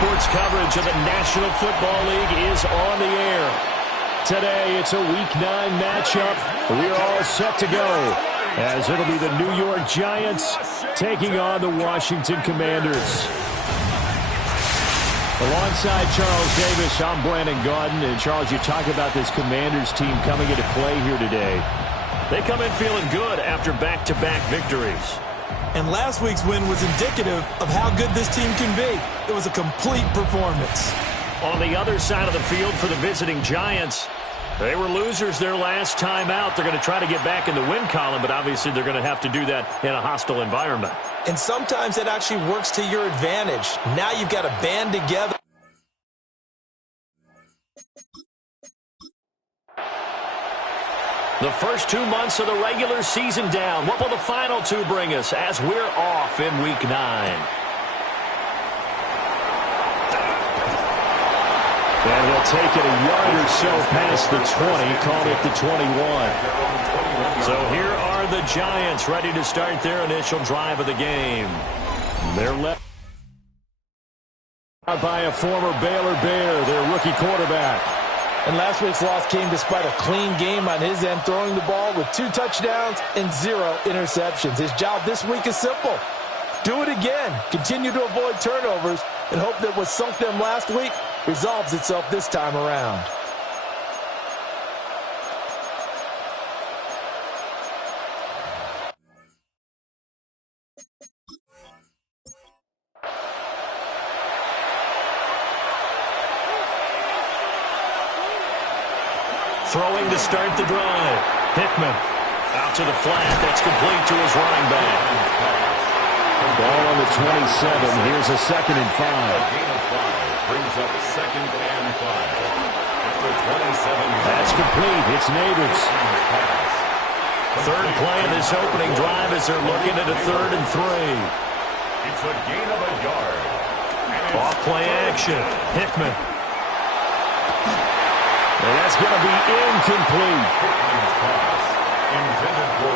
Sports coverage of the National Football League is on the air. Today, it's a Week 9 matchup. We are all set to go, as it'll be the New York Giants taking on the Washington Commanders. Alongside Charles Davis, I'm Brandon Gaudin. And Charles, you talk about this Commanders team coming into play here today. They come in feeling good after back-to-back victories. And last week's win was indicative of how good this team can be. It was a complete performance. On the other side of the field for the visiting Giants, they were losers their last time out. They're going to try to get back in the win column, but obviously they're going to have to do that in a hostile environment. And sometimes it actually works to your advantage. Now you've got to band together. The first 2 months of the regular season down. What will the final 2 bring us as we're off in Week 9? And he'll take it a yard or so past the 20, called it the 21. So here are the Giants ready to start their initial drive of the game. They're led by a former Baylor Bear, their rookie quarterback. And last week's loss came despite a clean game on his end, throwing the ball with 2 touchdowns and 0 interceptions. His job this week is simple. Do it again. Continue to avoid turnovers and hope that what sunk them last week resolves itself this time around. Throwing to start the drive. Hickman out to the flat. That's complete to his running back. Ball on the 27. Here's a 2nd and 5. Brings up 2nd and 5. That's complete. It's Neighbors. Third play of this opening drive as they're looking at a 3rd and 3. It's a gain of a yard. Off play action. Hickman. And that's going to be incomplete.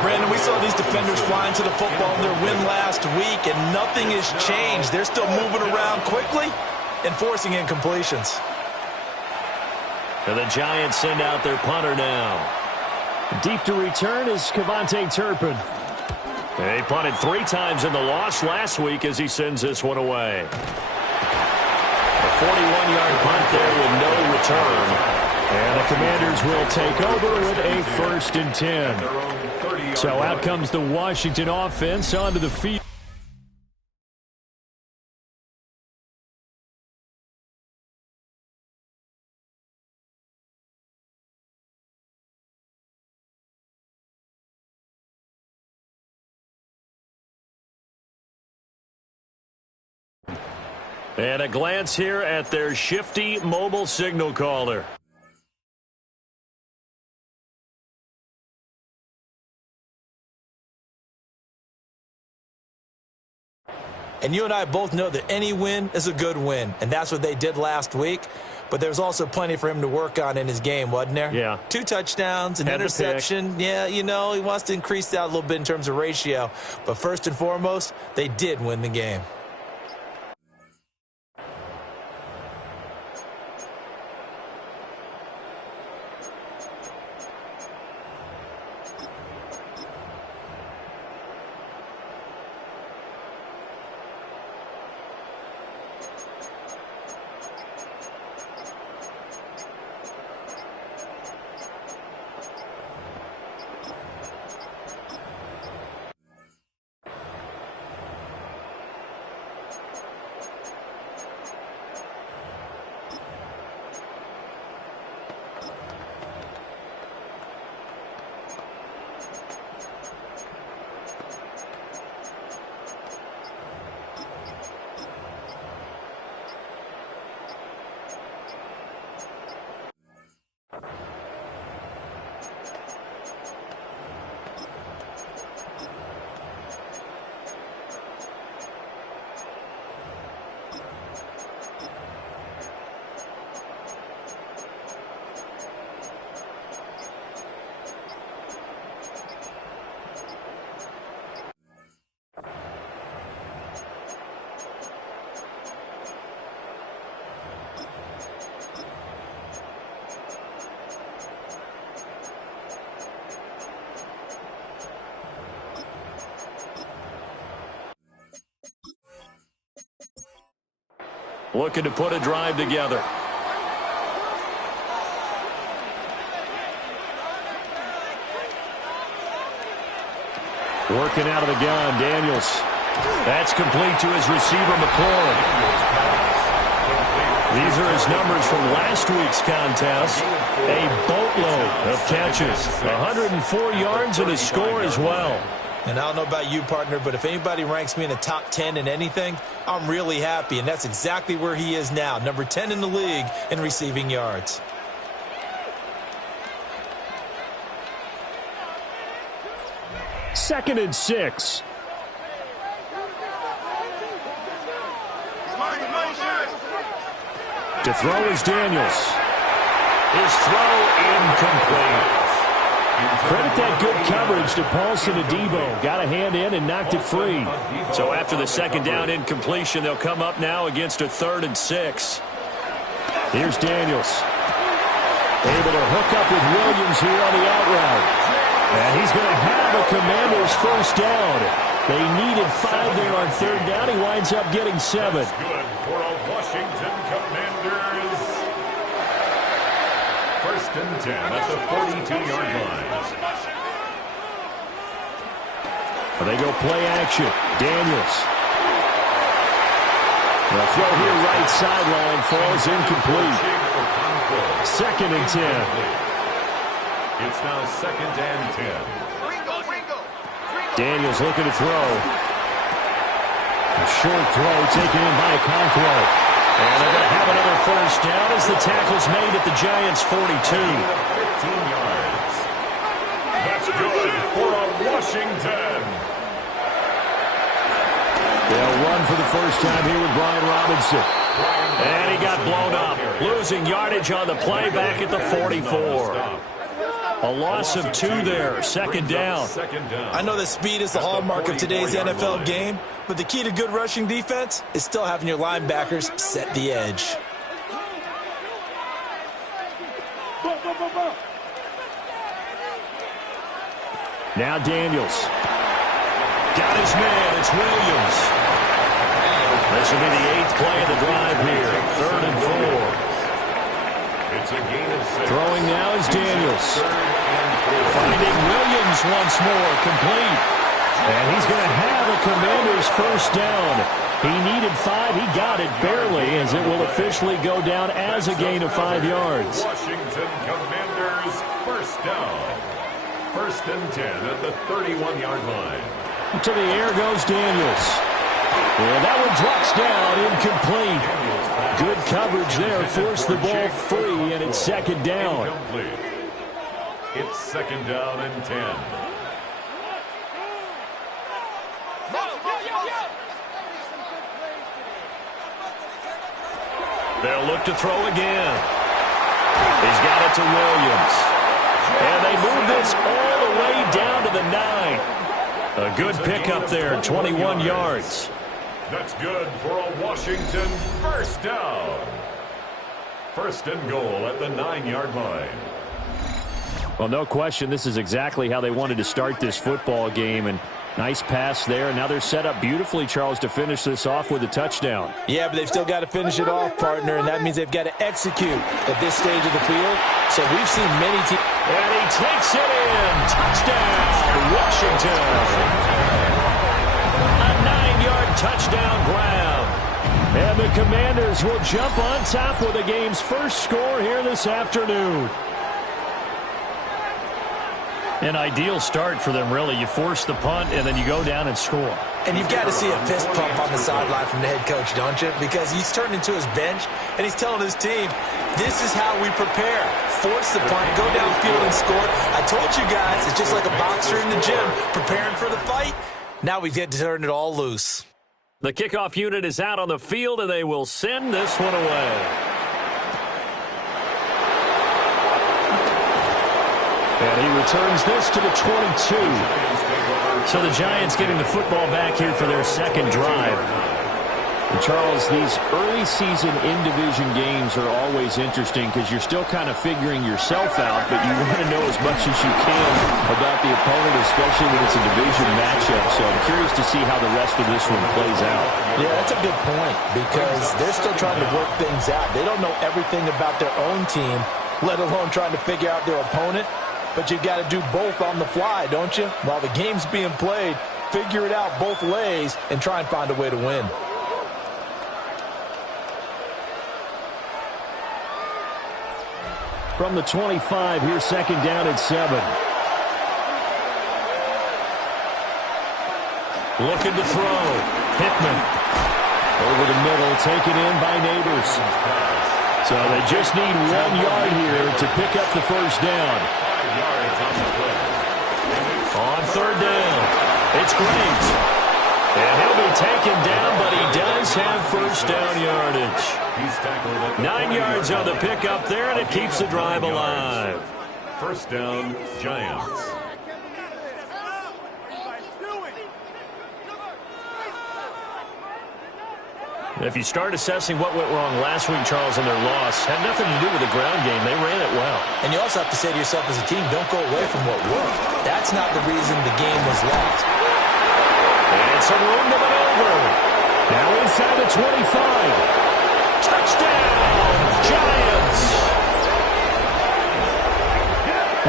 Brandon, we saw these defenders flying to the football in their win last week, and nothing has changed. They're still moving around quickly and forcing incompletions. And the Giants send out their punter now. Deep to return is Kevontae Turpin. They punted 3 times in the loss last week as he sends this one away. A 41-yard punt there with no return. And the Commanders will take over with a 1st and 10. So out comes the Washington offense onto the field. And a glance here at their shifty mobile signal caller. And you and I both know that any win is a good win, and that's what they did last week. But there's also plenty for him to work on in his game, wasn't there? Yeah. 2 touchdowns, an interception. Yeah, you know, he wants to increase that a little bit in terms of ratio. But first and foremost, they did win the game. looking to put a drive together. Working out of the gun, Daniels. That's complete to his receiver, McLaurin. These are his numbers from last week's contest. A boatload of catches. 104 yards and a score as well. And I don't know about you, partner, but if anybody ranks me in the top 10 in anything, I'm really happy. And that's exactly where he is now. Number 10 in the league in receiving yards. Second and 6. To throw is Daniels. His throw incomplete. Credit that good coverage to Paulson Adebo. Got a hand in and knocked it free. So after the second down incompletion, they'll come up now against a 3rd and 6. Here's Daniels. Able to hook up with Williams here on the out route. And he's going to have a Commanders first down. They needed 5 there on 3rd down. He winds up getting 7. That's good for a Washington Commanders. 1st and 10 at the 42-yard line. They go play action. Daniels. The throw here right sideline falls incomplete. 2nd and 10. It's now 2nd and 10. Daniels looking to throw. A short throw taken in by Conquo. And they're going to have another first down as the tackle's made at the Giants' 42. 15 yards. That's good for a Washington. They'll run for the first time here with Brian Robinson. And he got blown up. Losing yardage on the play back at the 44. A loss of 2 there. 2nd down. I know that speed is the hallmark of today's NFL game, but the key to good rushing defense is still having your linebackers set the edge. Now Daniels. Got his man. It's Williams. This will be the 8th play of the drive here. 3rd and 4. It's a gain of 6. Throwing now is Daniels. Finding Williams once more, complete. And he's going to have a Commanders first down. He needed 5. He got it barely, as it will officially go down as a gain of 5 yards. Washington Commanders first down. 1st and 10 at the 31-yard line. To the air goes Daniels. And that one drops down, incomplete. Good coverage there, forced the ball free, and it's 2nd down. Incomplete. It's 2nd down and 10. They'll look to throw again. He's got it to Williams. And they move this all the way down to the 9. A good pickup there, 21 yards. That's good for a Washington first down. 1st and goal at the 9-yard line. Well, no question, this is exactly how they wanted to start this football game. And nice pass there. Now they're set up beautifully, Charles, to finish this off with a touchdown. Yeah, but they've still got to finish it off, partner, and that means they've got to execute at this stage of the field. So we've seen many teams. And he takes it in. Touchdown, Washington. A 9-yard touchdown grab. And the Commanders will jump on top with the game's first score here this afternoon. An ideal start for them, really. You force the punt, and then you go down and score. And you've got to see a fist pump on the sideline from the head coach, don't you? Because he's turned into his bench, and he's telling his team, this is how we prepare. Force the punt, go downfield and score. I told you guys, it's just like a boxer in the gym preparing for the fight. Now we get to turn it all loose. The kickoff unit is out on the field, and they will send this one away. And he returns this to the 22. So the Giants getting the football back here for their second drive. Charles, these early season in-division games are always interesting because you're still kind of figuring yourself out, but you want to know as much as you can about the opponent, especially when it's a division matchup. So I'm curious to see how the rest of this one plays out. Yeah, that's a good point because they're still trying to work things out. They don't know everything about their own team, let alone trying to figure out their opponent. But you've got to do both on the fly, don't you? While the game's being played, figure it out both ways and try and find a way to win. From the 25, here's second down at 7. Looking to throw. Hickman. Over the middle, taken in by Neighbors. So they just need 1 yard here to pick up the first down. On third down, it's Graves. And he'll be taken down, but he does have first down yardage. 9 yards on the pickup there, and it keeps the drive alive. First down, Giants. If you start assessing what went wrong last week, Charles, in their loss, had nothing to do with the ground game. They ran it well. And you also have to say to yourself as a team, don't go away from what worked. That's not the reason the game was lost. And some room to maneuver. Now inside the 25. Touchdown, Giants!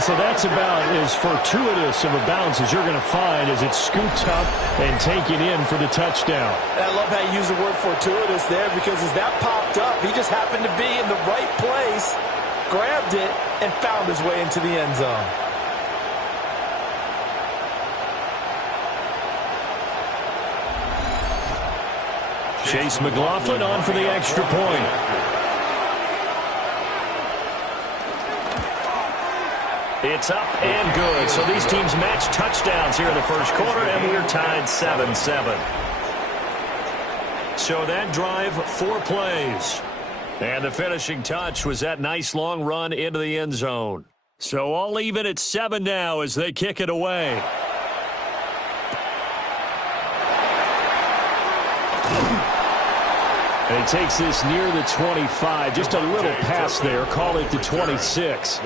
So that's about as fortuitous of a bounce as you're going to find as it's scooped up and taken in for the touchdown. And I love how you use the word fortuitous there because as that popped up, he just happened to be in the right place, grabbed it, and found his way into the end zone. Chase McLaughlin on for the extra point. It's up and good. So these teams match touchdowns here in the first quarter, and we're tied 7-7. So that drive, 4 plays. And the finishing touch was that nice long run into the end zone. So all even at 7 now as they kick it away. And he takes this near the 25. Just a little pass there. Call it the 26.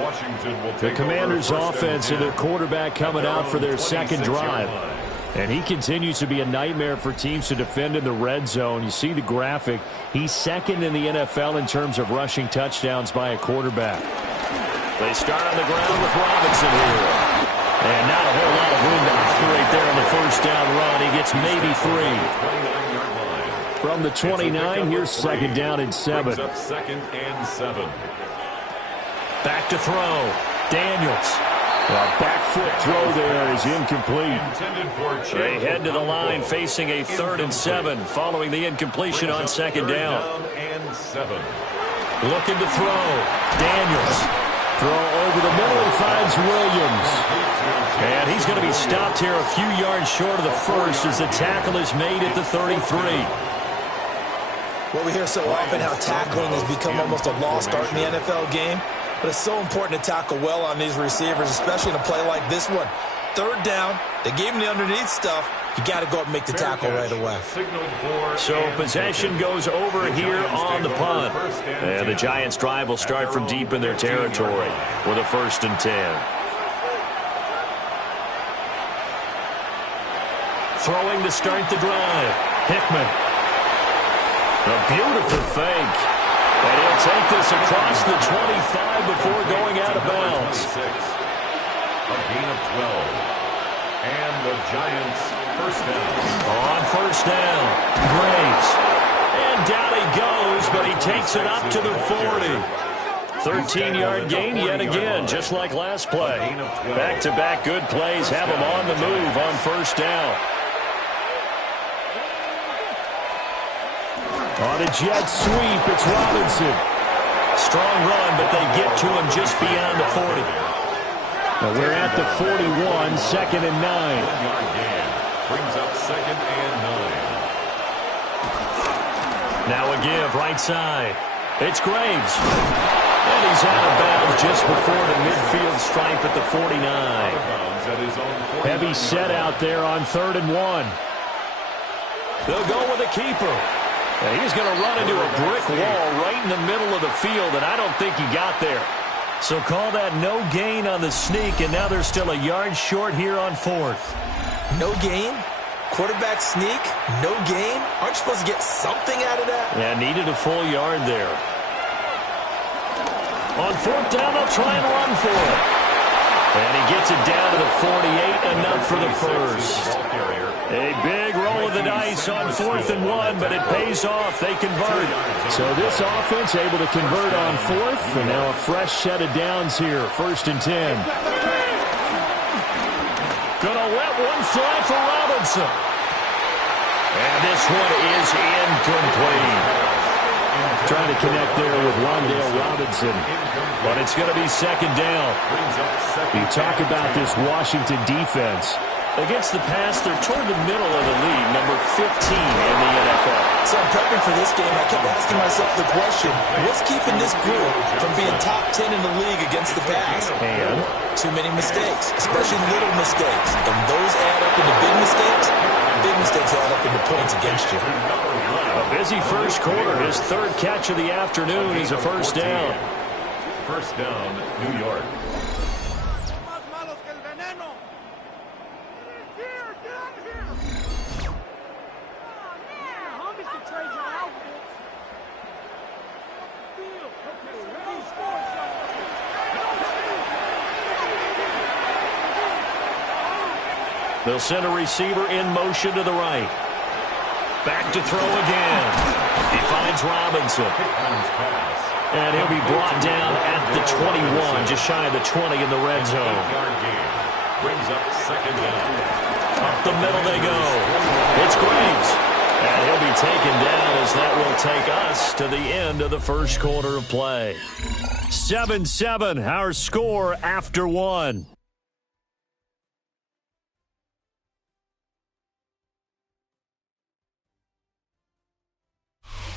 The Commanders' offense and their quarterback coming out for their second drive. And he continues to be a nightmare for teams to defend in the red zone. You see the graphic. He's second in the NFL in terms of rushing touchdowns by a quarterback. They start on the ground with Robinson here. And not a whole lot of room to operate there on the first down run. He gets maybe 3. From the 29, here's second down and 7. Up second and 7. Back to throw. Daniels. A back foot throw there is incomplete. They head to the line facing a 3rd and 7 following the incompletion on second down. Looking to throw. Daniels. Throw over the middle and finds Williams. And he's going to be stopped here a few yards short of the first as the tackle is made at the 33. Well, we hear so often how tackling has become almost a lost art in the NFL game. But it's so important to tackle well on these receivers, especially in a play like this one. 3rd down, they gave him the underneath stuff. You got to go up and make the tackle right away. So possession goes over here on the punt. And the Giants' drive will start from deep in their territory with a 1st and 10. Throwing to start the drive. Hickman. A beautiful fake. And he'll take this across the 25 before going out of bounds. A gain of 12. And the Giants first down. On first down, Graves. And down he goes, but he takes it up to the 40. 13-yard gain yet again, just like last play. Back-to-back good plays have him on the move on first down. On a jet sweep, it's Robinson. Strong run, but they get to him just beyond the 40. Now we're at the 41, 2nd and 9. Brings up 2nd and 9. Now a give, right side. It's Graves. And he's out of bounds just before the midfield stripe at the 49. Heavy set out there on 3rd and 1. They'll go with a keeper. And he's going to run into a brick wall right in the middle of the field, and I don't think he got there. So call that no gain on the sneak, and now they're still a yard short here on fourth. No gain? Quarterback sneak? No gain? Aren't you supposed to get something out of that? Yeah, needed a full yard there. On fourth down, they'll try and run for it. And he gets it down to the 48, enough for the first. A big roll of the dice on 4th and 1, but it pays off. They convert. So this offense able to convert on 4th, and now a fresh set of downs here. 1st and 10. Gonna let one fly for Robinson. And this one is incomplete. Trying to connect there with Wan'Dale Robinson. But it's going to be 2nd down. You talk about this Washington defense. Against the pass, they're toward the middle of the league, number 15 in the NFL. So I'm prepping for this game. I kept asking myself the question, what's keeping this group from being top 10 in the league against the pass? And too many mistakes, especially little mistakes. And those add up into big mistakes. Big mistakes add up into points against you. A busy first quarter. His 3rd catch of the afternoon is a first down. First down, New York. They'll send a receiver in motion to the right. Back to throw again. He finds Robinson. And he'll be brought down at the 21, just shy of the 20 in the red zone. Brings up 2nd down. Up the middle they go. It's Graves. And he'll be taken down as that will take us to the end of the first quarter of play. 7-7, our score after 1.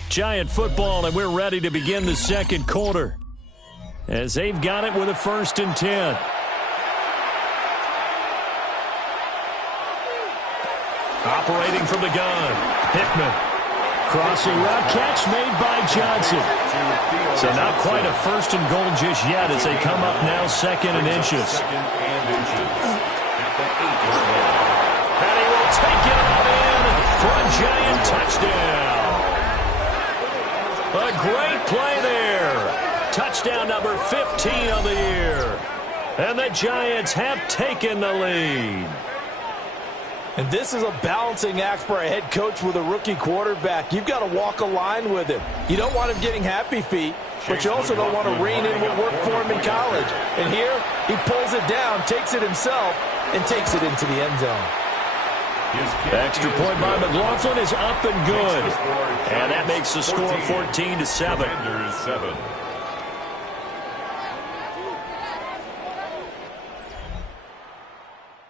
Giant football, and we're ready to begin the second quarter as they've got it with a 1st and 10. Operating from the gun, Hickman. crossing route catch made by Johnson. So not quite a 1st and goal just yet as they come up now 2nd and inches. And he will take it on in for a Giant touchdown. A great play there. Touchdown number 15 of the year. And the Giants have taken the lead. And this is a balancing act for a head coach with a rookie quarterback. You've got to walk a line with him. You don't want him getting happy feet, but you also don't want to rein in what worked for him in college. And here, he pulls it down, takes it himself, and takes it into the end zone. Extra point by McLaughlin is up and good. And that makes the score 14-7.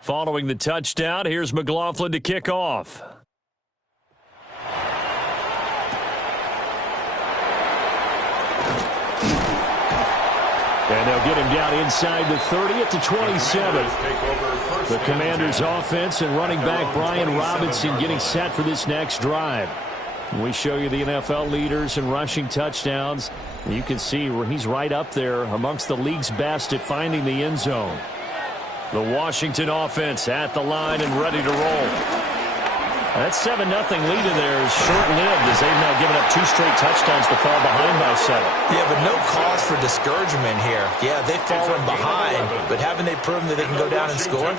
Following the touchdown, here's McLaughlin to kick off. And they'll get him down inside the 30 at the 27. The Commanders' offense and running back Brian Robinson getting set for this next drive. We show you the NFL leaders in rushing touchdowns. You can see where he's right up there amongst the league's best at finding the end zone. The Washington offense at the line and ready to roll. That 7-0 lead in there is short-lived as they've now given up 2 straight touchdowns to fall behind by 7. Yeah, but no cause for discouragement here. Yeah, they've fallen behind, but haven't they proven that they can go down and score?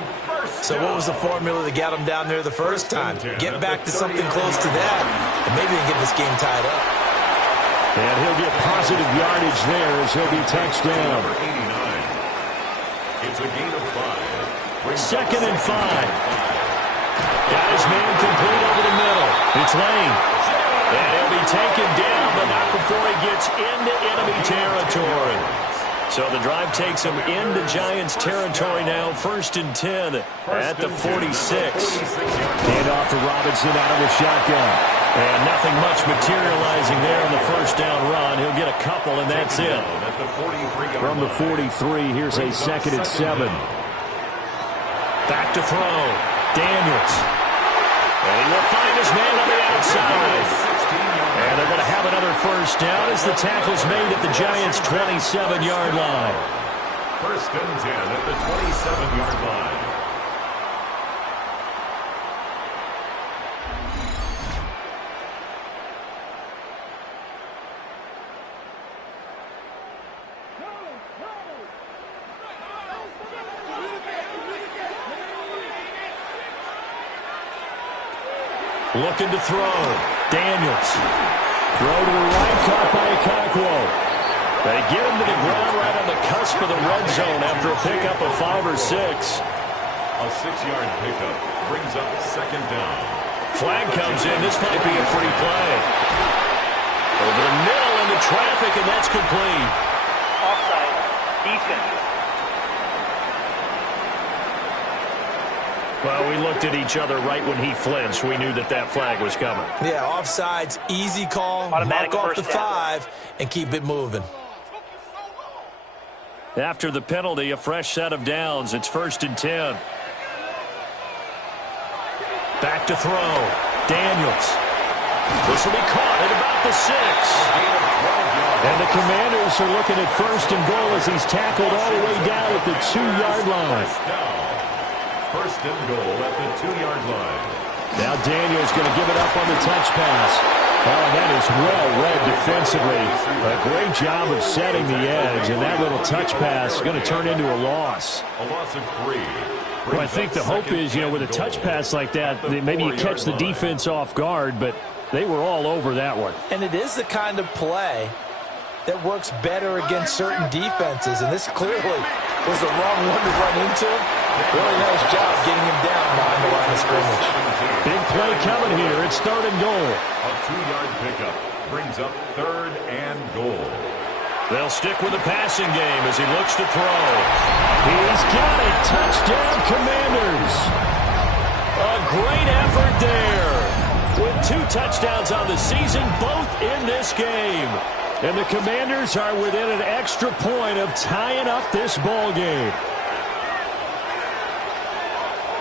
So what was the formula that got them down there the first time? Get back to something close to that, and maybe they can get this game tied up. And he'll get positive yardage there as he'll be touched down. It's a gain of 5. 2nd and 5. Got his man complete over the middle. It's Lane. And he'll be taken down, but not before he gets into enemy territory. So the drive takes him into Giants territory now. 1st and 10 at the 46. Hand off to Robinson out of the shotgun. And nothing much materializing there on the first down run. He'll get a couple, and that's it. From the 43, here's a 2nd and 7. Back to throw. Daniels. And he will find his man on the outside. And first down as the tackle's made at the Giants' 27-yard line. First and 10 at the 27-yard line. Looking to throw. Daniels. Throw to the right, caught by Okonkwo. They get him to the ground right on the cusp of the red zone after a pickup of 5 or 6. A 6-yard pickup brings up second down. Flag comes in. This might be a free play. Over the middle into traffic, and that's complete. Offside. Defense. Well, we looked at each other right when he flinched. We knew that that flag was coming. Yeah, offsides, easy call. Automatic Mark off first the down. 5 and keep it moving. After the penalty, a fresh set of downs. It's 1st and 10. Back to throw. Daniels. This will be caught at about the 6. And the Commanders are looking at 1st and goal as he's tackled all the way down at the 2-yard line. First and goal at the 2-yard line. Now Daniels going to give it up on the touch pass. Oh, that is well read defensively. A great job of setting the edge, and that little touch pass is going to turn into a loss. A loss of 3. Well, I think the hope is, with a touch pass like that, maybe you catch the defense off guard, but they were all over that one. And it is the kind of play that works better against certain defenses, and this clearly was the wrong one to run into. Really nice job getting him down behind the line of scrimmage. Big play coming here. It's 3rd and goal. A 2-yard pickup brings up 3rd and goal. They'll stick with the passing game as he looks to throw. He's got it. Touchdown, Commanders. A great effort there. With 2 touchdowns on the season, both in this game. And the Commanders are within an extra point of tying up this ball game.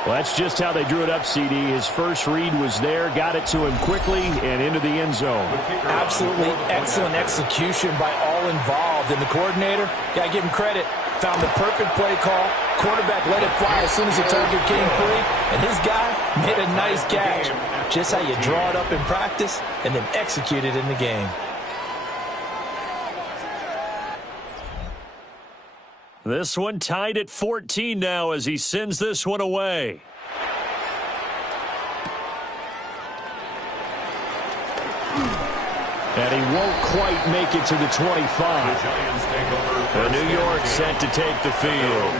Well, that's just how they drew it up, CD. His first read was there, got it to him quickly, and into the end zone. Absolutely excellent execution by all involved. And the coordinator, got to give him credit, found the perfect play call. Quarterback let it fly as soon as the target came free, and his guy made a nice catch. Just how you draw it up in practice and then execute it in the game. This one tied at 14 now as he sends this one away. And he won't quite make it to the 25. And New York set to take the field.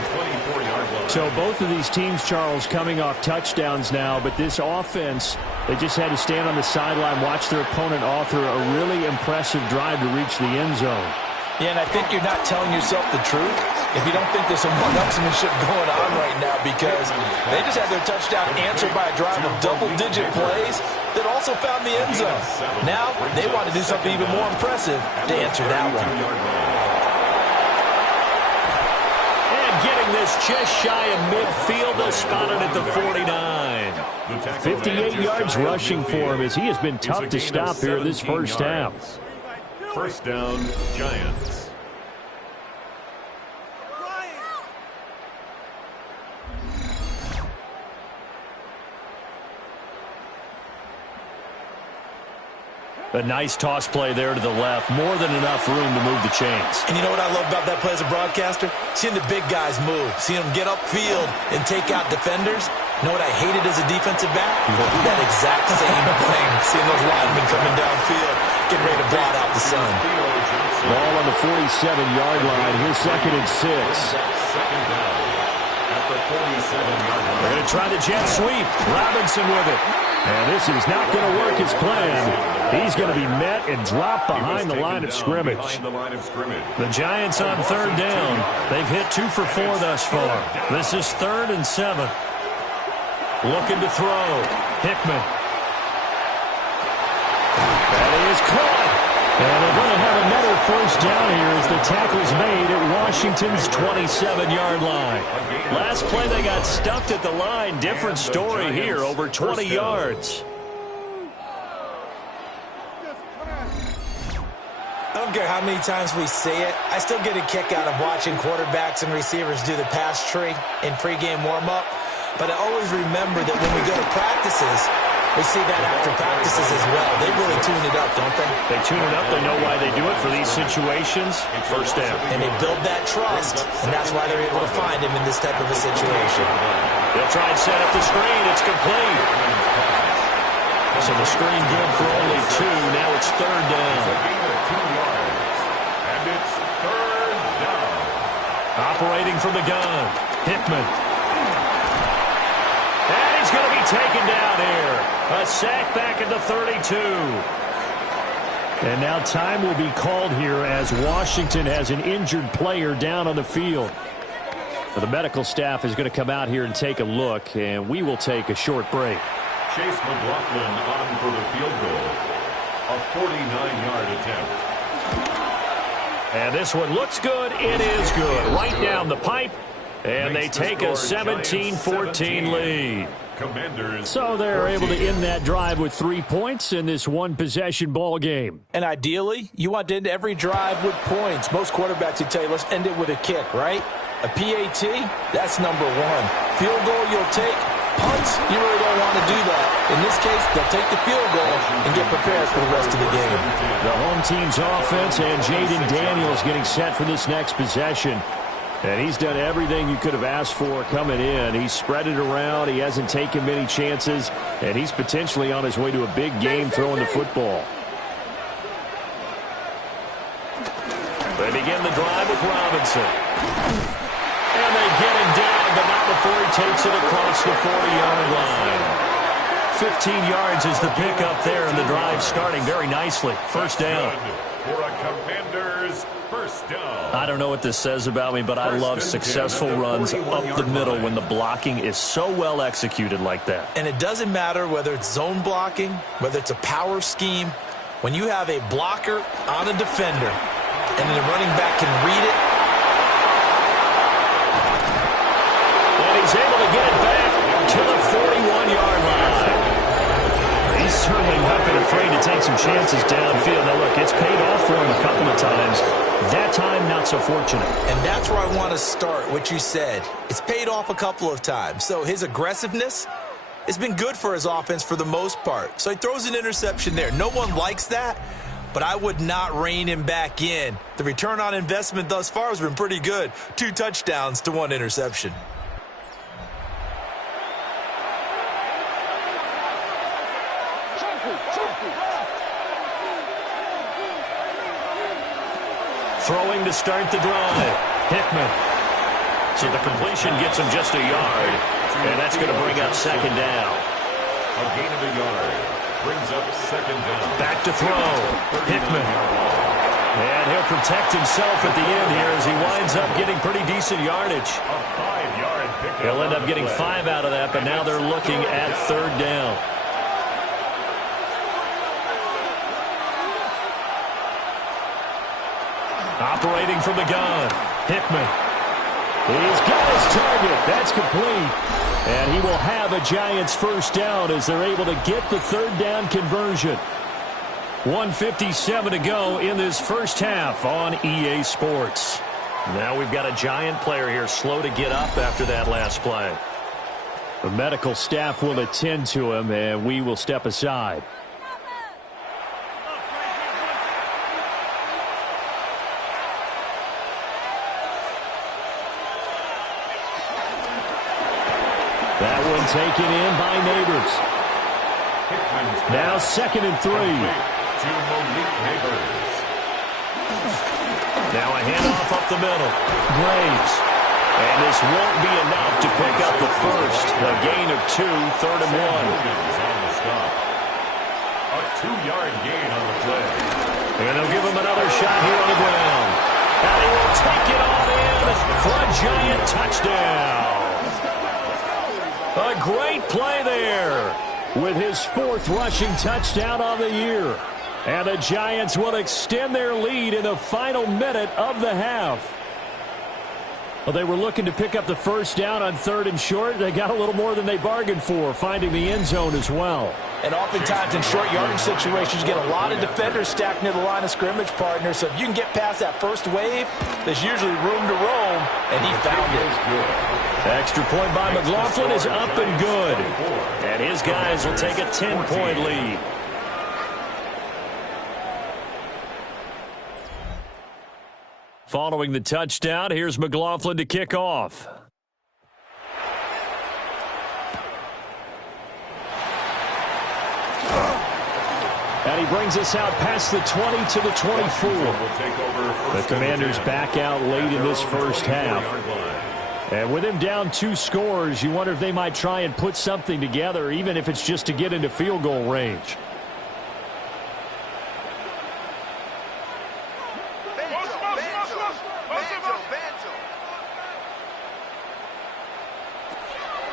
So both of these teams, Charles, coming off touchdowns now, but this offense, they just had to stand on the sideline, watch their opponent author a really impressive drive to reach the end zone. Yeah, and I think you're not telling yourself the truth if you don't think there's some one-upsmanship going on right now, because they just had their touchdown answered by a drive of double-digit plays that also found the end zone. Now they want to do something even more impressive to answer that one. And getting this just shy of midfield, they'll spot it at the 49. 58 yards rushing for him as he has been tough to stop here in this first half. First down, Giants. A nice toss play there to the left. More than enough room to move the chains. And you know what I love about that play as a broadcaster? Seeing the big guys move. Seeing them get upfield and take out defenders. You know what I hated as a defensive back? That exact same thing. Seeing those linemen coming downfield, getting ready to blot out the sun. Ball on the 47-yard line. Here's 2nd and 6. Second down at the 47-yard line. They're going to try the jet sweep. Robinson with it. And this is not going to work as planned. He's going to be met and dropped behind the line of scrimmage. The Giants on 3rd down. They've hit 2 for 4 thus far. This is 3rd and 7. Looking to throw. Hickman. That is caught. And they're going to have another first down here as the tackle's made at Washington's 27-yard line. Last play they got stuffed at the line. Different story here, over 20 yards. don't care how many times we see it, I still get a kick out of watching quarterbacks and receivers do the pass tree in pregame warm-up. But I always remember that when we go to practices, we see that after practices as well. They really tune it up, don't they? They tune it up. They know why they do it for these situations. First down. And they build that trust, and that's why they're able to find him in this type of a situation. They'll try and set up the screen. It's complete. So the screen good for only 2. Now it's third down. And it's third down. Operating from the gun. Hickman. And he's going to be taken down here. A sack back at the 32. And now time will be called here as Washington has an injured player down on the field. The medical staff is going to come out here and take a look, and we will take a short break. Chase McLaughlin on for the field goal. A 49-yard attempt. And this one looks good. It is good. Right down the pipe. And they take a 17-14 lead. Commanders. So they're able to end that drive with 3 points in this one-possession ball game. And ideally, you want to end every drive with points. Most quarterbacks would tell you, let's end it with a kick, right? A PAT, that's number 1. Field goal you'll take. Punts, you really don't want to do that. In this case, they'll take the field goal and get prepared for the rest of the game. The home team's offense and Jaden Daniels getting set for this next possession. And he's done everything you could have asked for coming in. He's spread it around. He hasn't taken many chances. And he's potentially on his way to a big game throwing the football. They begin the drive with Robinson. And they get him down, but not before he takes it across the 40-yard line. 15 yards is the pickup there, and the drive starting very nicely. First down. For a Commanders first down. I don't know what this says about me, but I love successful runs up the middle when the blocking is so well executed like that. And it doesn't matter whether it's zone blocking, whether it's a power scheme. When you have a blocker on a defender, and then the running back can read it. And he's able to get it back to the 41-yard line. He's certainly not been afraid to take some chances downfield. Now, look, it's paid off for him a couple of times. That time, not so fortunate. And that's where I want to start, what you said. It's paid off a couple of times. So his aggressiveness has been good for his offense for the most part. So he throws an interception there. No one likes that, but I would not rein him back in. The return on investment thus far has been pretty good. 2 touchdowns to 1 interception. Throwing to start the drive. Hickman. So the completion gets him just a yard. And that's going to bring up second down. A gain of a yard. Brings up second down. Back to throw. Hickman. And he'll protect himself at the end here as he winds up getting pretty decent yardage. A 5-yard pickup. He'll end up getting 5 out of that, but now they're looking at third down. Operating from the gun. Hickman. He's got his target. That's complete. And he will have a Giants first down as they're able to get the third down conversion. 1:57 to go in this first half on EA Sports. Now we've got a Giant player here slow to get up after that last play. The medical staff will attend to him, and we will step aside. That one taken in by Neighbors. Now 2nd and 3. Now a handoff up the middle. Graves. And this won't be enough to pick up the first. A gain of 2, 3rd and 1. A 2-yard gain on the play. And they'll give him another shot here on the ground. And he will take it all in for a Giant touchdown. A great play there. With his 4th rushing touchdown of the year. And the Giants will extend their lead in the final minute of the half. Well, they were looking to pick up the first down on 3rd and short. They got a little more than they bargained for, finding the end zone as well. And oftentimes in short yardage situations, you get a lot of defenders stacked near the line of scrimmage, partner. So if you can get past that first wave, there's usually room to roam, and he found it. Extra point by McLaughlin is up and good. And his guys will take a 10-point lead. Following the touchdown, here's McLaughlin to kick off. And he brings us out past the 20 to the 24. The Commanders back out late in this first half. And with him down 2 scores, you wonder if they might try and put something together, even if it's just to get into field goal range.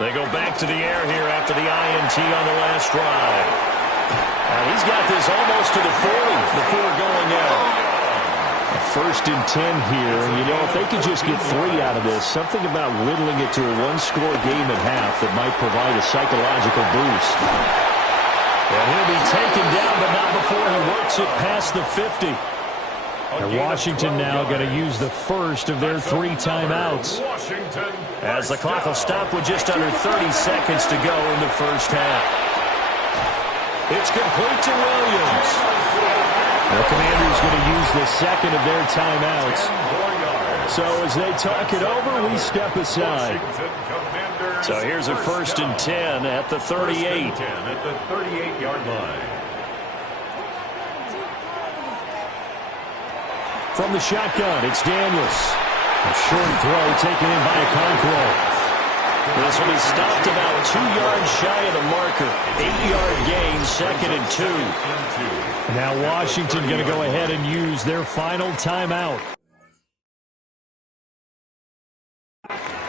They go back to the air here after the INT on the last drive. And he's got this almost to the 40 before going out. A 1st and 10 here. You know, if they could just get 3 out of this, something about whittling it to a 1-score game at half that might provide a psychological boost. And he'll be taken down, but not before he works it past the 50. And Washington now going to use the first of their 3 timeouts. As the clock will stop with just under 30 seconds to go in the first half. It's complete to Williams. The Commanders going to use the second of their timeouts. So as they talk it over, we step aside. So here's a 1st and 10 at the 38. At the 38-yard line. From the shotgun, it's Daniels. A short throw taken in by Okonkwo. This will be stopped about 2 yards shy of the marker. 8-yard gain, 2nd and 2. Now Washington going to go ahead and use their final timeout.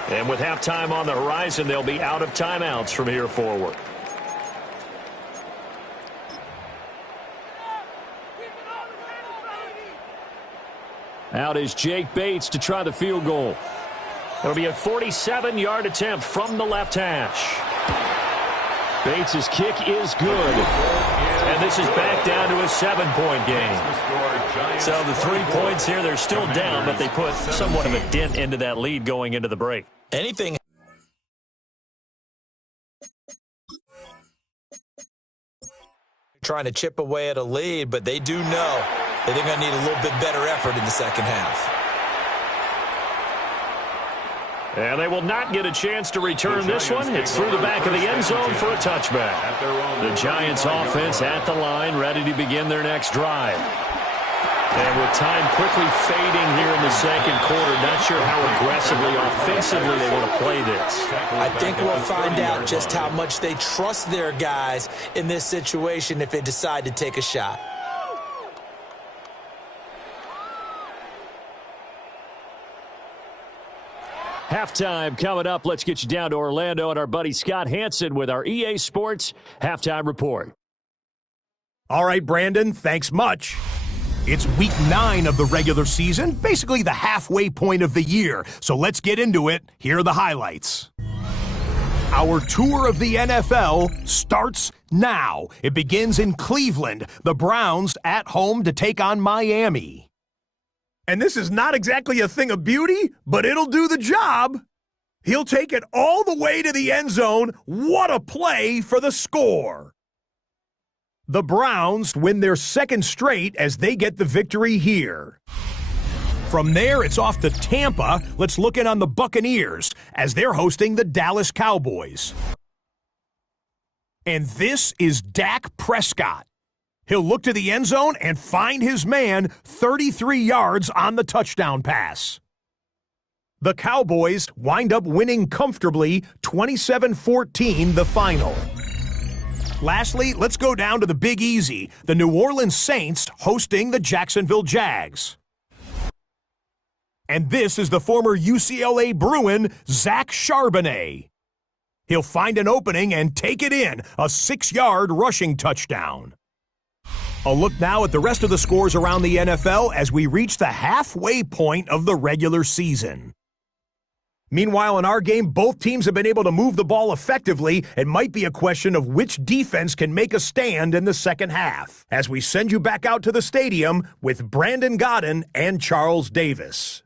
And with halftime on the horizon, they'll be out of timeouts from here forward. Out is Jake Bates to try the field goal. It'll be a 47-yard attempt from the left hash. Bates' kick is good. And this is back down to a 7-point game. So the 3 points here, they're still down, but they put somewhat of a dent into that lead going into the break. Anything trying to chip away at a lead, but they do know that they're going to need a little bit better effort in the second half. And they will not get a chance to return this one. It's through the back of the end zone for a touchback. The Giants offense at the line, ready to begin their next drive. And with time quickly fading here in the second quarter, not sure how aggressively, offensively they want to play this. I think we'll find out just how much they trust their guys in this situation if they decide to take a shot. Halftime coming up. Let's get you down to Orlando and our buddy Scott Hansen with our EA Sports Halftime Report. All right, Brandon, thanks much. It's week 9 of the regular season, basically the halfway point of the year. So let's get into it. Here are the highlights. Our tour of the NFL starts now. It begins in Cleveland. The Browns at home to take on Miami. And this is not exactly a thing of beauty, but it'll do the job. He'll take it all the way to the end zone. What a play for the score. The Browns win their second straight as they get the victory here. From there, it's off to Tampa. Let's look in on the Buccaneers as they're hosting the Dallas Cowboys. And this is Dak Prescott. He'll look to the end zone and find his man 33 yards on the touchdown pass. The Cowboys wind up winning comfortably 27-14 the final. Lastly, let's go down to the Big Easy, the New Orleans Saints hosting the Jacksonville Jags. And this is the former UCLA Bruin, Zach Charbonnet. He'll find an opening and take it in, a 6-yard rushing touchdown. A look now at the rest of the scores around the NFL as we reach the halfway point of the regular season. Meanwhile, in our game, both teams have been able to move the ball effectively. It might be a question of which defense can make a stand in the second half. As we send you back out to the stadium with Brandon Godden and Charles Davis.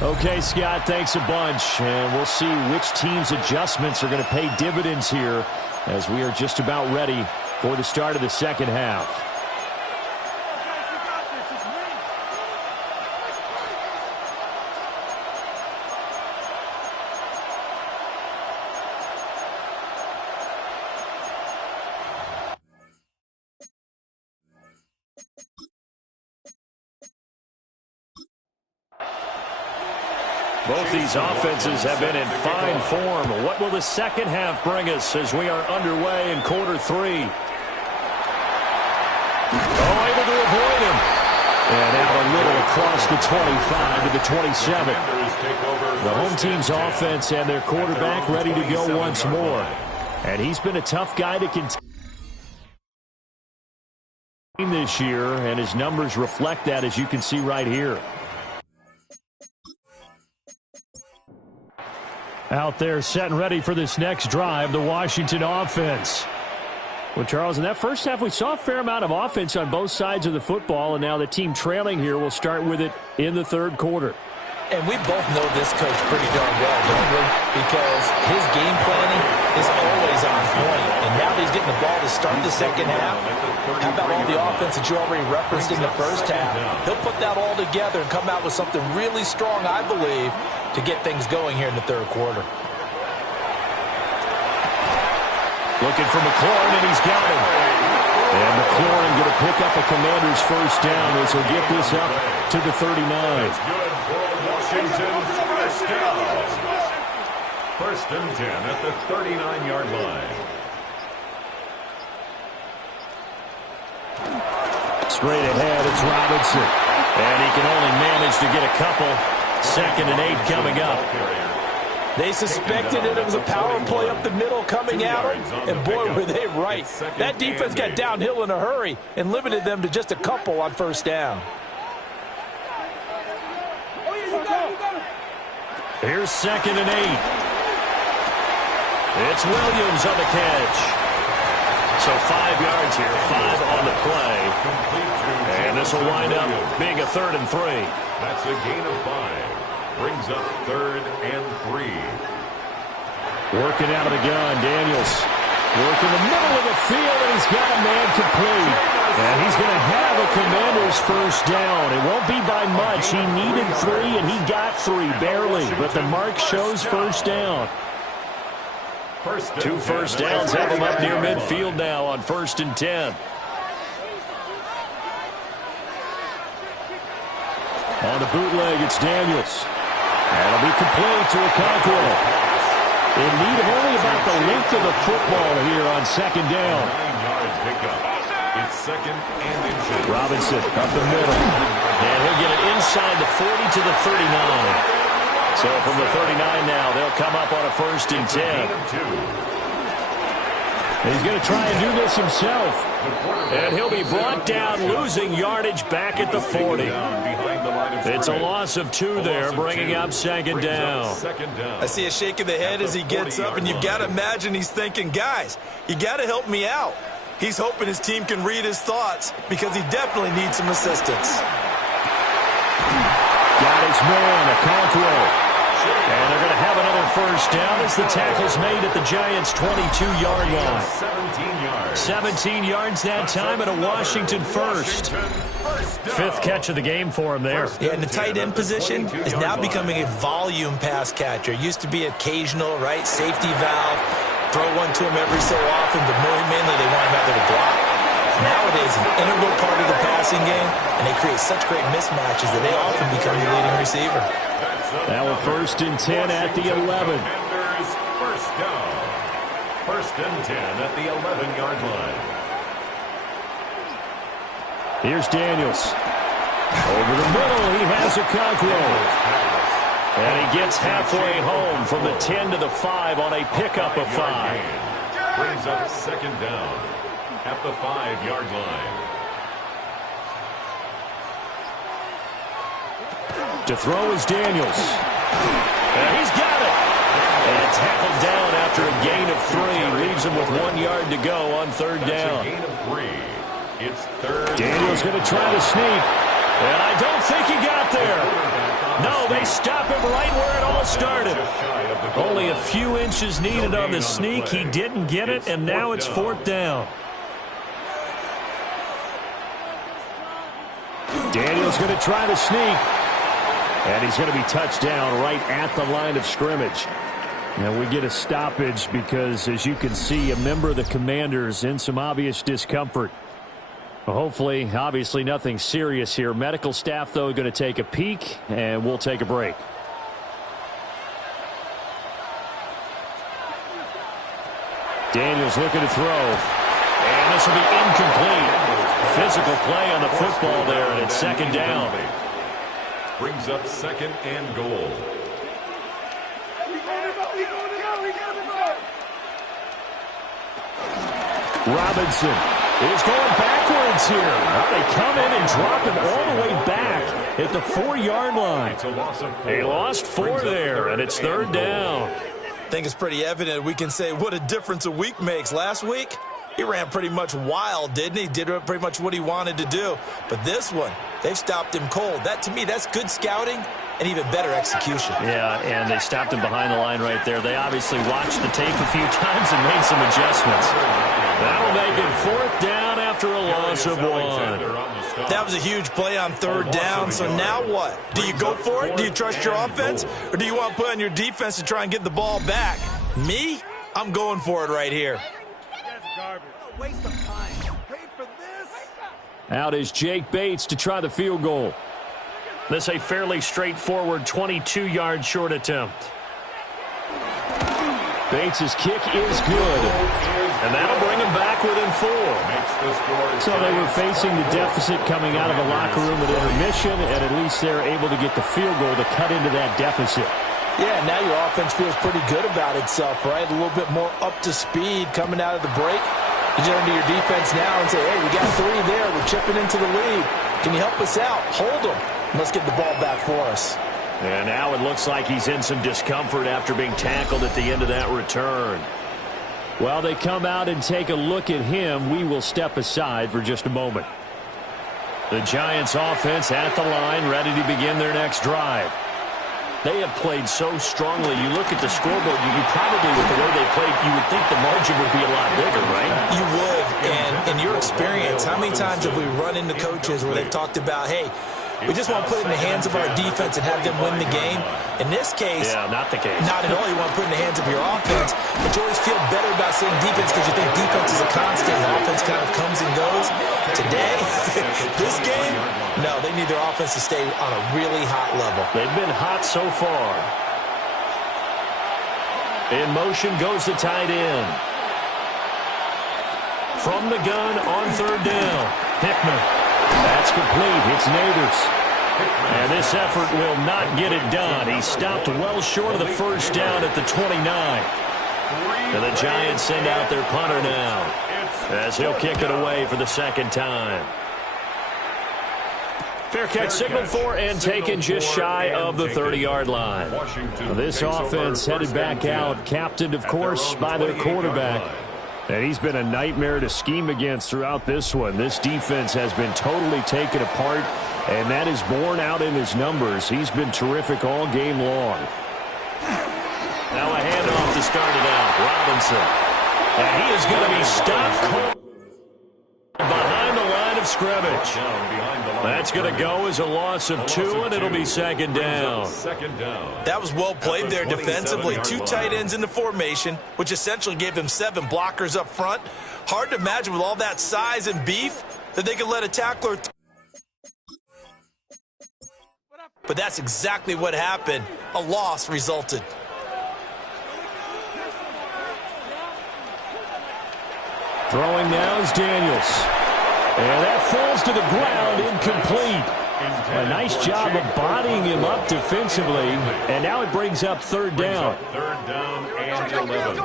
Okay, Scott, thanks a bunch. And we'll see which team's adjustments are going to pay dividends here as we are just about ready for the start of the second half. Both these offenses have been in fine form. What will the second half bring us as we are underway in quarter three? Oh, able to avoid him. And out a little across the 25 to the 27. The home team's offense and their quarterback ready to go once more. And he's been a tough guy to contain this year, and his numbers reflect that, as you can see right here. Out there set and ready for this next drive, the Washington offense. Well, Charles, in that first half, we saw a fair amount of offense on both sides of the football, and now the team trailing here will start with it in the third quarter. And we both know this coach pretty darn well, don't we? Because his game planning is always on point. And now he's getting the ball to start the second half. How about all the offense that you already referenced in the first half? He'll put that all together and come out with something really strong, I believe, to get things going here in the third quarter. Looking for McLaurin, and he's got him. And McLaurin going to pick up a Commander's first down as he'll get this up to the 39. Washington first down. First and 10 at the 39-yard line. Straight ahead, it's Robinson. And he can only manage to get a couple. 2nd and 8 coming up. They suspected it was a power play up the middle coming at them, and boy, were they right. That defense got downhill in a hurry and limited them to just a couple on first down. Here's 2nd and 8. It's Williams on the catch. So 5 yards here, 5 on the play. And this will wind up being a 3rd and 3. That's a gain of 5. Brings up 3rd and 3. Working out of the gun, Daniels. Working the middle of the field, and he's got a man complete. And he's going to have a Commander's first down. It won't be by much. He needed 3, and he got 3, barely. But the mark shows first down. 2 first downs have him up near midfield now on 1st and 10. On the bootleg, it's Daniels. That'll be complete to Okonkwo. In need of only about the length of the football here on 2nd down. 9-yard pickup. It's 2nd and inches. Robinson up the middle. And he'll get it inside the 40 to the 39. So from the 39 now, they'll come up on a 1st and 10. He's going to try and do this himself. And he'll be brought down, losing yardage back at the 40. It's a loss of 2 there, bringing up 2nd down. I see a shake of the head as he gets up, and you've got to imagine he's thinking, guys, you got to help me out. He's hoping his team can read his thoughts because he definitely needs some assistance. Got his man, Okonkwo. And they're going to have another first down as the tackle's made at the Giants' 22-yard line. 17 yards that time and a Washington first. 5th catch of the game for him there. Yeah, and the tight end position is now becoming a volume pass catcher. Used to be occasional, right, safety valve, throw one to him every so often, but more mainly they want him out there to block. Nowadays, an integral part of the passing game, and they create such great mismatches that they often become the leading receiver. Now a 1st and 10 at the 11. First down. 1st and 10 at the 11-yard line. Here's Daniels. Over the middle, he has Okonkwo. And he gets halfway home from the 10 to the 5 on a pickup of 5. Brings up 2nd down at the 5-yard line. To throw is Daniels. And he's got it. And tackled down after a gain of 3. Leaves him with 1 yard to go on third down. Gain of 3. It's third. Daniels going to try to sneak. And I don't think he got there. No, they stop him right where it all started. Only a few inches needed on the sneak. He didn't get it, and now it's fourth down. Daniels going to try to sneak. And he's going to be touched down right at the line of scrimmage. And we get a stoppage because, as you can see, a member of the Commanders in some obvious discomfort. Well, hopefully, obviously nothing serious here. Medical staff, though, going to take a peek, and we'll take a break. Daniels looking to throw. And this will be incomplete. Physical play on the football there, and it's second down. Brings up second and goal. Robinson is going backwards here. They come in and drop him all the way back at the 4-yard line. They lost 4 there, and it's third down. I think it's pretty evident we can say what a difference a week makes. Last week, he ran pretty much wild, didn't he? Did pretty much what he wanted to do. But this one, they've stopped him cold. That, to me, that's good scouting and even better execution. Yeah, and they stopped him behind the line right there. They obviously watched the tape a few times and made some adjustments. That'll make it fourth down after a loss of 1. That was a huge play on third down. So now what? Do you go for it? Do you trust your offense? Or do you want to put on your defense to try and get the ball back? Me? I'm going for it right here. Out is Jake Bates to try the field goal. This a fairly straightforward 22-yard short attempt. Bates' kick is good. And that'll bring him back within 4. So they were facing the deficit coming out of the locker room at intermission, and at least they're able to get the field goal to cut into that deficit. Yeah, now your offense feels pretty good about itself, right? A little bit more up to speed coming out of the break. You turn to your defense now and say, hey, we got 3 there. We're chipping into the lead. Can you help us out? Hold them. Let's get the ball back for us. And now it looks like he's in some discomfort after being tackled at the end of that return. While they come out and take a look at him, we will step aside for just a moment. The Giants offense at the line, ready to begin their next drive. They have played so strongly. You look at the scoreboard, you probably, with the way they played, you would think the margin would be a lot bigger, right? You would. And in your experience, how many times have we run into coaches where they've talked about, hey, we just want to put it in the hands of our defense and have them win the game? In this case, yeah, not the case. Not at all. You want to put it in the hands of your offense, but you always feel better about saying defense because you think defense is a constant. The offense kind of comes and goes. Today, this game, no, they need their offense to stay on a really hot level. They've been hot so far. In motion goes the tight end. From the gun on third down. Hickman. That's complete. It's Neighbors. And this effort will not get it done. He stopped well short of the first down at the 29. And the Giants send out their punter now, as he'll kick it away for the second time. Fair catch signaled for and taken just shy of the 30-yard line. This offense headed back out, captained, of course, by their quarterback. And he's been a nightmare to scheme against throughout this one. This defense has been totally taken apart, and that is borne out in his numbers. He's been terrific all game long. Now a handoff to start it out. Robinson. And he is going to be stopped behind the line of scrimmage. That's going to go as a loss of 2, and it'll be second down. That was well played there defensively. 2 tight ends in the formation, which essentially gave them 7 blockers up front. Hard to imagine with all that size and beef that they could let a tackler through. But that's exactly what happened. A loss resulted. Throwing now is Daniels. And that falls to the ground, incomplete. A nice job of bodying him up defensively. And now it brings up third down. Third down and 11.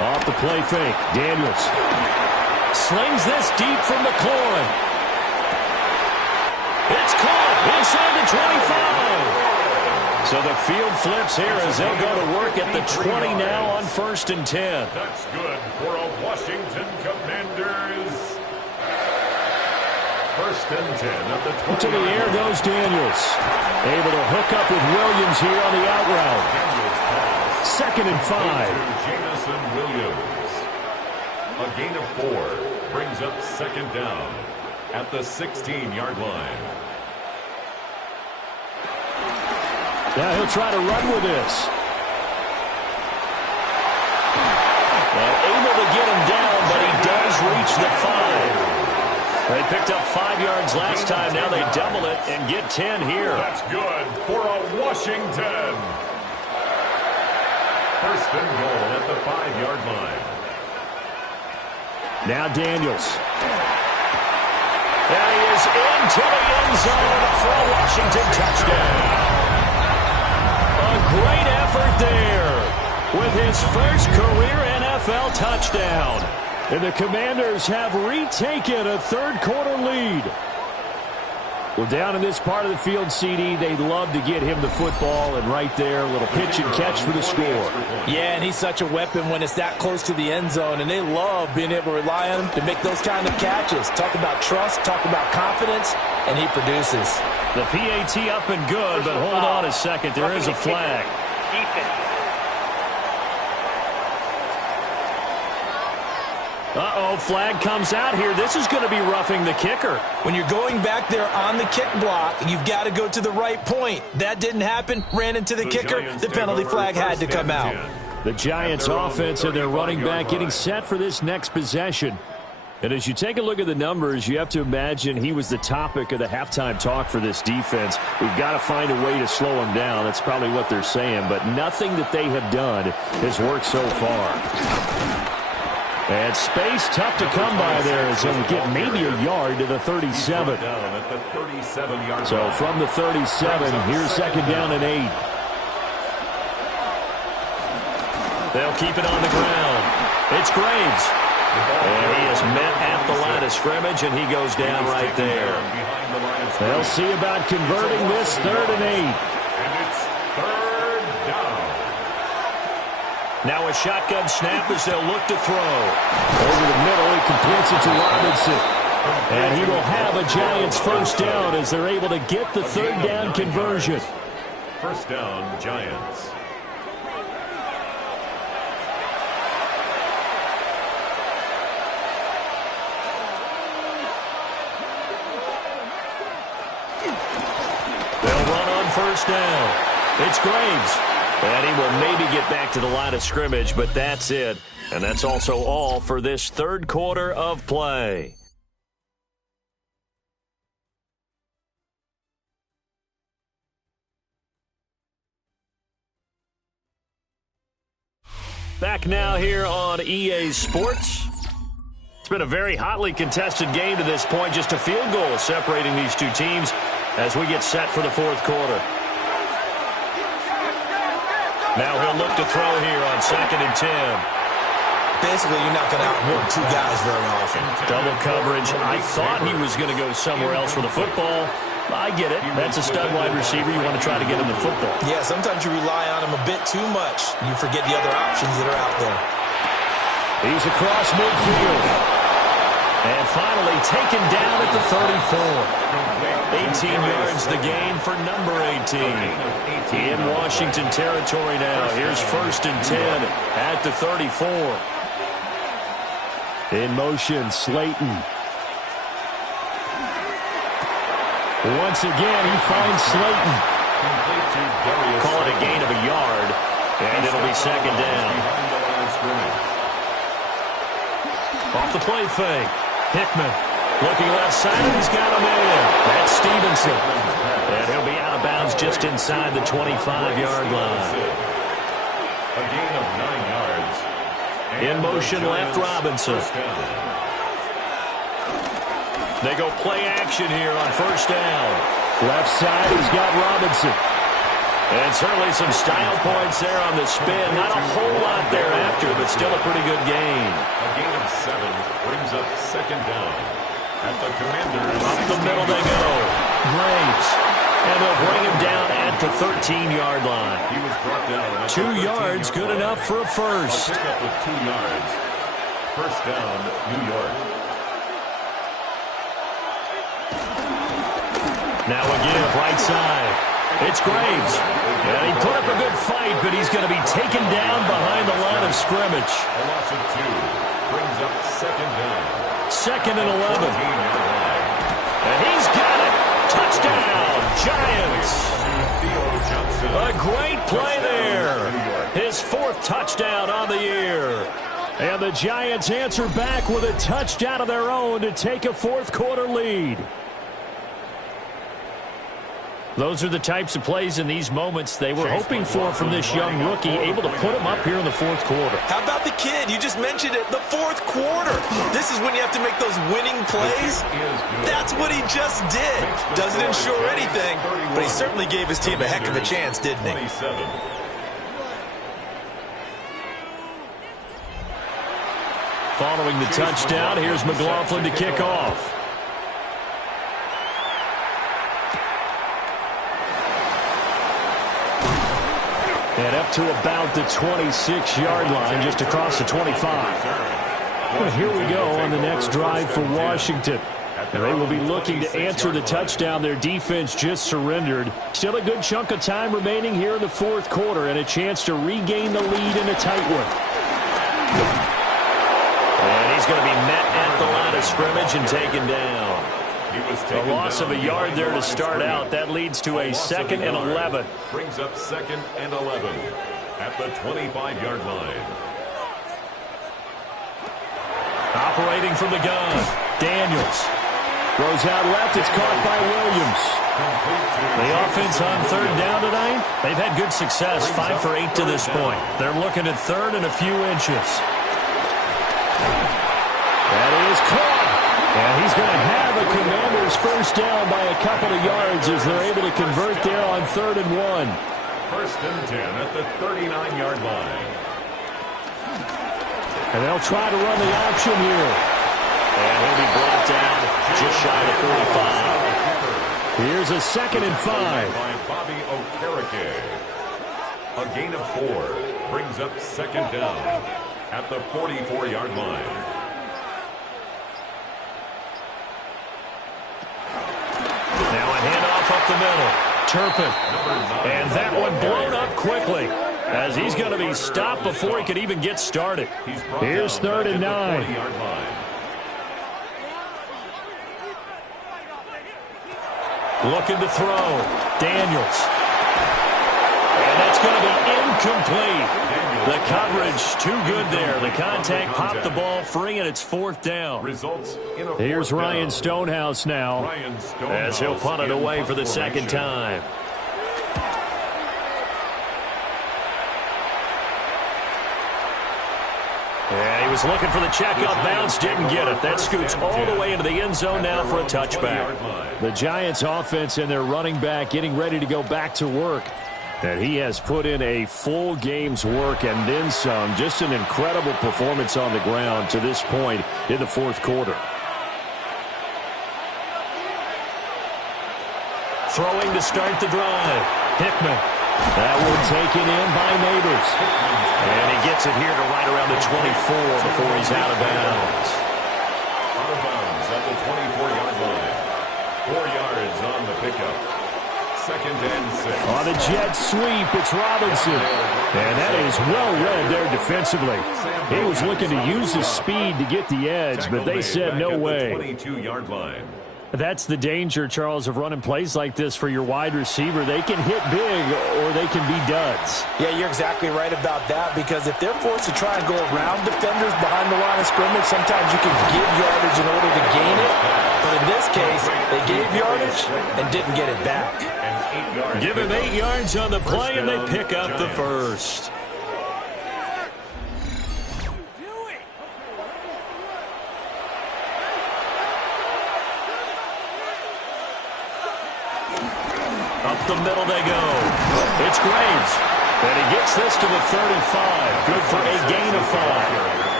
Off the play fake. Daniels slings this deep from McLaurin. It's caught inside the 25. So the field flips here as they'll go to work at the 20 now on 1st and 10. That's good for a Washington Commanders. 1st and 10 at the 20. To the air goes Daniels. Able to hook up with Williams here on the out route. 2nd and 5. Jamison Williams. A gain of 4 brings up 2nd down at the 16-yard line. Now he'll try to run with this. And able to get him down, but he does reach the 5. They picked up 5 yards last time. Now they double it and get 10 here. That's good for a Washington. 1st and goal at the 5-yard line. Now Daniels. And he is into the end zone for a Washington touchdown. A great effort there with his first career NFL touchdown. And the Commanders have retaken a third-quarter lead. Well, down in this part of the field, CD, they'd love to get him the football, and right there, a little pitch and catch for the score. Yeah, and he's such a weapon when it's that close to the end zone, and they love being able to rely on him to make those kind of catches. Talk about trust, talk about confidence, and he produces. The PAT up and good, but hold on a second. There is a flag. Uh-oh, flag comes out here. This is going to be roughing the kicker. When you're going back there on the kick block, you've got to go to the right point. That didn't happen. Ran into the kicker. The penalty flag had to come out. The Giants offense and their running back getting set for this next possession. And as you take a look at the numbers, you have to imagine he was the topic of the halftime talk for this defense. We've got to find a way to slow him down. That's probably what they're saying. But nothing that they have done has worked so far. And space tough to come by there as he'll get maybe a yard to the 37. So from the 37, here's 2nd down and 8. They'll keep it on the ground. It's Graves. And he is met at the line of scrimmage, and he goes down right there. They'll see about converting this 3rd and 8. And it's 3rd down. Now a shotgun snap as they'll look to throw. Over the middle, he completes it to Robinson. And he will have a Giants 1st down as they're able to get the 3rd down conversion. 1st down, Giants. They'll run on 1st down. It's Graves. And he will maybe get back to the line of scrimmage, but that's it. And that's also all for this 3rd quarter of play. Back now here on EA Sports. It's been a very hotly contested game to this point. Just a field goal separating these two teams as we get set for the 4th quarter. Now he'll look to throw here on 2nd and 10. Basically, you're not going to outwork 2 guys very often. Double coverage. I thought he was going to go somewhere else for the football. I get it. That's a stud wide receiver. You want to try to get him the football. Yeah, sometimes you rely on him a bit too much. You forget the other options that are out there. He's across midfield. And finally taken down at the 34. 18 yards the gain for number 18. In Washington territory now. Here's 1st and 10 at the 34. In motion, Slayton. Once again, he finds Slayton. Call it a gain of a yard, and it'll be 2nd down. Off the play fake. Hickman looking left side. He's got him in. That's Stevenson. And he'll be out of bounds just inside the 25-yard line. A gain of 9 yards. In motion, left Robinson. They go play action here on 1st down. Left side, he's got Robinson. And certainly some style points there on the spin. Not a whole lot thereafter, but still a pretty good gain. A gain of 7 brings up second down. At the Commanders. Up the middle they go. Graves. And they'll bring him down at the 13-yard line. He was brought down at 2 yards, good enough for a first. A pickup of 2 yards. First down, New York. Now again, right side. It's Graves. And he put up a good fight, but he's going to be taken down behind the line of scrimmage. A loss of 2 brings up second down. Second and 11. And he's got it. Touchdown, Giants. A great play there. His 4th touchdown on the year. And the Giants answer back with a touchdown of their own to take a 4th quarter lead. Those are the types of plays in these moments they were hoping for from this young rookie, able to put him up here in the 4th quarter. How about the kid? You just mentioned it, the 4th quarter. This is when you have to make those winning plays. That's what he just did. Doesn't ensure anything, but he certainly gave his team a heck of a chance, didn't he? Following the touchdown, here's McLaughlin to kick off. And up to about the 26-yard line, just across the 25. Well, here we go on the next drive for Washington. And they will be looking to answer the touchdown their defense just surrendered. Still a good chunk of time remaining here in the 4th quarter and a chance to regain the lead in a tight one. And he's going to be met at the line of scrimmage and taken down. A loss of a yard there to start out. That leads to a 2nd and 11. Brings up 2nd and 11 at the 25-yard line. Operating from the gun, Daniels. Throws out left. It's caught by Williams. The offense on 3rd down tonight, they've had good success, 5 for 8 to this point. They're looking at 3rd and a few inches. That is caught. And he's going to have a Commanders first down by a couple of yards as they're able to convert there on 3rd and 1. First and 10 at the 39-yard line. And they'll try to run the option here. And he'll be brought down just shy of 45. Here's a 2nd and 5. By Bobby Okereke. A gain of 4 brings up 2nd down at the 44-yard line. Now a handoff up the middle. Turpin. And that one blown up quickly as he's going to be stopped before he could even get started. Here's 3rd and 9. Looking to throw. Daniels. And that's going to be incomplete. The coverage too good there. The contact popped the ball free, and it's 4th down. Here's Ryan Stonehouse now as he'll punt it away for the 2nd time. Yeah, he was looking for the checkup bounce, didn't get it. That scoots all the way into the end zone now for a touchback. The Giants offense and their running back getting ready to go back to work. And he has put in a full game's work and then some. Just an incredible performance on the ground to this point in the 4th quarter. Throwing to start the drive. Hickman. That one taken in by Neighbors. And he gets it here to right around the 24 before he's out of bounds. Out of bounds at the 24-yard line. 4 yards on the pickup. 2nd and 6. On a jet sweep, it's Robinson. And that is well read there defensively. He was looking to use his speed to get the edge, but they said no way. 22-yard line. That's the danger, Charles, of running plays like this for your wide receiver. They can hit big or they can be duds. Yeah, you're exactly right about that, because if they're forced to try and go around defenders behind the line of scrimmage, sometimes you can give yardage in order to gain it. But in this case, they gave yardage and didn't get it back. Give him 8 yards on the play, and they pick up the first. Up the middle they go. It's Graves. And he gets this to the 35. Good for a gain of 5.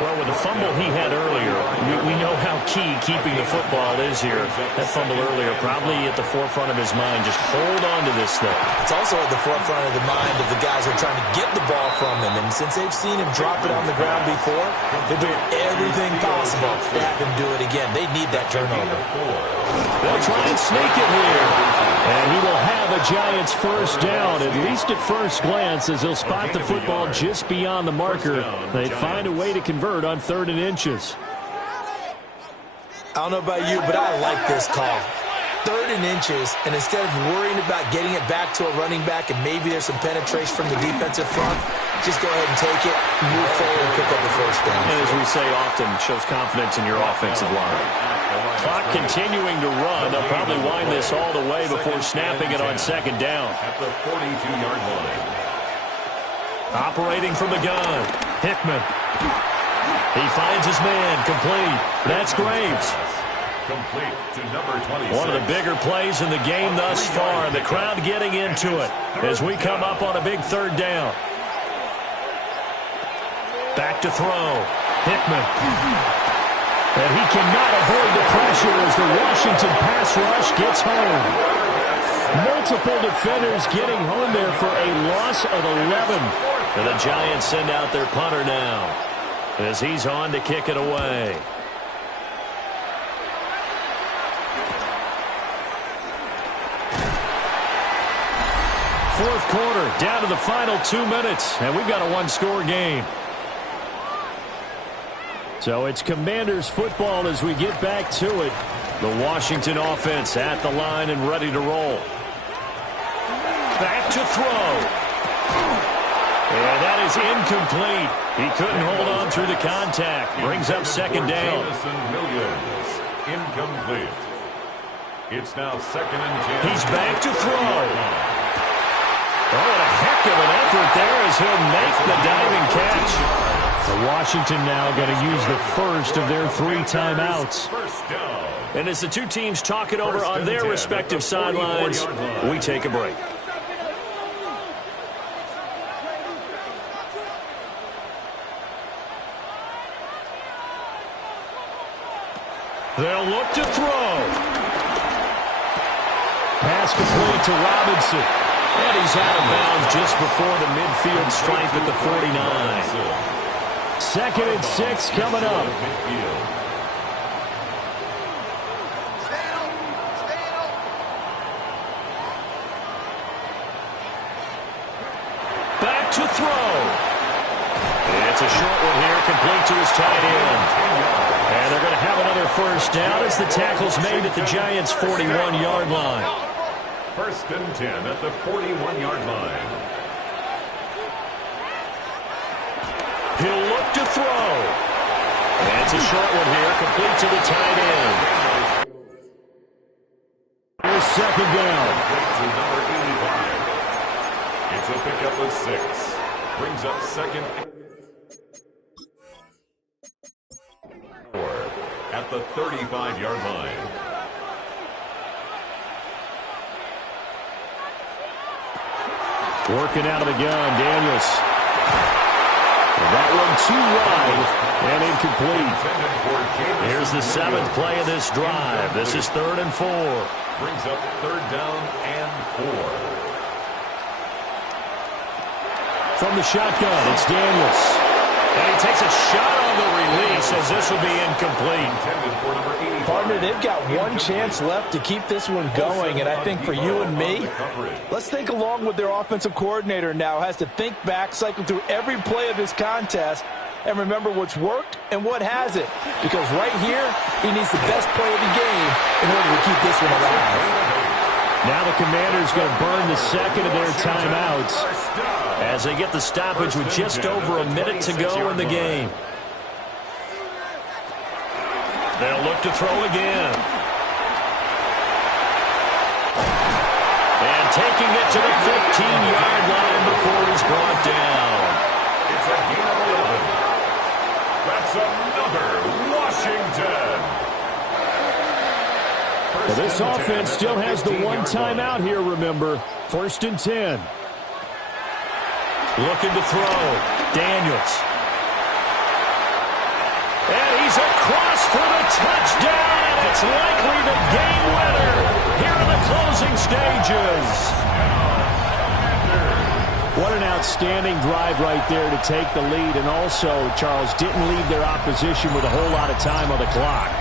Well, with the fumble he had earlier, we know how key keeping the football is here. That fumble earlier probably at the forefront of his mind. Just hold on to this thing. It's also at the forefront of the mind of the guys who are trying to get the ball from him. And since they've seen him drop it on the ground before, they're doing everything possible to have him do it again. They need that turnover. They'll try and sneak it here. And he will have a Giants first down, at least at first glance, as he'll spot the football just beyond the marker. They find a way to convert on 3rd and inches. I don't know about you, but I like this call. 3rd and inches, and instead of worrying about getting it back to a running back and maybe there's some penetration from the defensive front, just go ahead and take it, move forward, and pick up the first down. And as we say often, shows confidence in your offensive line. Clock continuing to run. They'll probably wind this all the way before snapping it on 2nd down. At the 42-yard line. Operating from the gun, Hickman. He finds his man, complete. That's Graves. Complete to number 26. One of the bigger plays in the game thus far, and the crowd getting into it as we come up on a big 3rd down. Back to throw, Hickman. And he cannot avoid the pressure as the Washington pass rush gets home. Multiple defenders getting home there for a loss of 11. And the Giants send out their punter now as he's on to kick it away. Fourth quarter, down to the final 2 minutes, and we've got a one-score game. So it's Commanders football as we get back to it. The Washington offense at the line and ready to roll. Back to throw. And that is incomplete. He couldn't hold on through the contact. Brings up 2nd down. Williams, incomplete. It's now 2nd and 10. He's back to throw. Oh, what a heck of an effort there as he'll make the diving catch. So Washington now going to use the first of their 3 timeouts. And as the two teams talk it over on their respective sidelines, we take a break. They'll look to throw. Pass complete to Robinson. And he's out of bounds just before the midfield stripe at the 49. 2nd and 6 coming up. Back to throw. It's a short one here, complete to his tight end. And they're going to have another first down as the tackle's made at the Giants' 41-yard line. 1st and 10 at the 41-yard line. He'll look to throw. And it's a short one here, complete to the tight end. Here's 2nd down. To number 85. It's a pickup of 6. Brings up 2nd at the 35-yard line. Working out of the gun, Daniels. That one too wide and incomplete. Here's the 7th play of this drive. This is 3rd and 4. Brings up 3rd down and 4. From the shotgun, it's Daniels. And he takes a shot on the release as this will be incomplete. Partner, they've got one chance left to keep this one going, and I think for you and me, let's think along with their offensive coordinator now. Has to think back, cycle through every play of this contest, and remember what's worked and what hasn't. Because right here, he needs the best play of the game in order to keep this one alive. Now the Commanders going to burn the 2nd of their timeouts as they get the stoppage with just over a minute to go in the game. They'll look to throw again. And taking it to the 15-yard line before he's brought down. It's a gain of 11. That's another Washington. Well, this offense still has the one timeout here, remember. 1st and 10. Looking to throw. Daniels. And he's across for the touchdown, and it's likely the game winner here in the closing stages. What an outstanding drive right there to take the lead, and also, Charles, didn't leave their opposition with a whole lot of time on the clock.